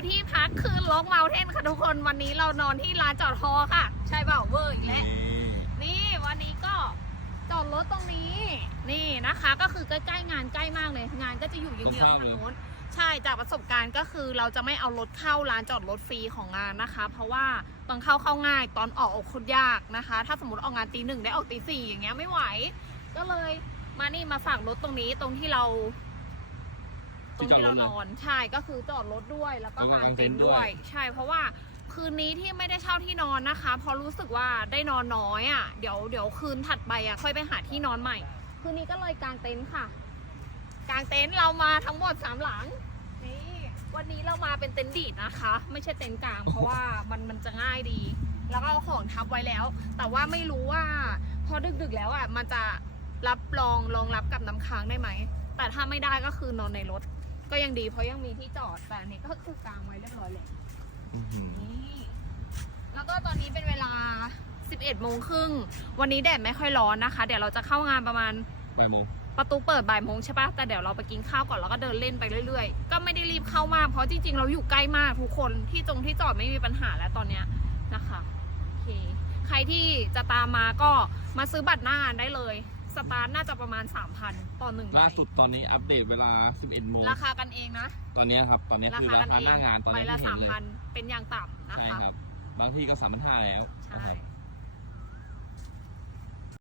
อยู่ที่พักคืนล็อกเมาเทนค่ะทุกคนวันนี้เรานอนที่ลานจอดฮอค่ะ ใช่เปล่าเวอร์อีกแล้วนี่วันนี้ก็จอดรถตรงนี้ นี่นะคะ ก็คือใกล้ๆงานใกล้มากเลย งานก็จะอยู่เยื้องๆทางโน้นใช่จากประสบการณ์ก็คือเราจะไม่เอารถเข้าร้านจอดรถฟรีของงานนะคะ เพราะว่าตอนเข้าเข้าง่ายตอนออกออกคนยากนะคะ ถ้าสมมติออกงานตีหนึ่งได้ออกตีสี่อย่างเงี้ยไม่ไหว ก็เลยมานี่มาฝากรถตรงนี้ตรงที่เรา ตรงที่เรานอนใช่ก็คือจอดรถด้วยแล้วก็กางเต็นท์ด้วย ใช่เพราะว่าคืนนี้ที่ไม่ได้เช่าที่นอนนะคะเพราะรู้สึกว่าได้นอนน้อยอะ่ะเดี๋ยวเดี๋ยวคืนถัดไปอะ่ะค่อยไปหาที่นอนใหม่ คืนนี้ก็เลยกางเต็นท์ค่ะ กางเต็นท์เรามาทั้งหมดสามหลังนี่วันนี้เรามาเป็นเต็นท์ดีดนะคะ ไม่ใช่เต็นท์กลาง เพราะว่ามันมันจะง่ายดี แล้วก็เอาของทับไว้แล้ว แต่ว่าไม่รู้ว่า พอดึกๆแล้วอะมันจะรับรองรองรับกับน้ำค้างได้ไหมแต่ถ้าไม่ได้ก็คือนอนในรถ ก็ยังดีเพราะยังมีที่จอดแต่อันนี้ก็คือกางไว้เรียบร้อยเลยอื้อหือนี่แล้วก็ตอนนี้เป็นเวลา 11โมงครึ่งวันนี้แดดไม่ค่อยร้อนนะคะ เดี๋ยวเราจะเข้างานประมาณบ่ายโมงประตูเปิดบ่ายโมงใช่ปะแต่เดี๋ยวเราไปกินข้าวก่อนแล้วก็เดินเล่นไปเรื่อยๆ ก็ไม่ได้รีบเข้ามากเพราะจริงๆ เราอยู่ใกล้มากทุกคนที่จงที่จอดไม่มีปัญหาแล้วตอนเนี้ยนะคะโอเคใครที่จะตามมาก็มาซื้อบัตรหน้างานได้เลย สตาร์ทน่าจะประมาณ 3,000 ต่อหนึ่งใบล่าสุดตอนนี้อัปเดตเวลา 11โมงราคากันเองนะ ตอนนี้ครับ ตอนนี้ราคือคารากันคาเองหน้างานตอนใบนี้ละที่สามเห็นพันเลยเป็นอย่างต่ำนะใช่คะ ครับ บางที่ก็สามพันห้าแล้วใช่ นะครับ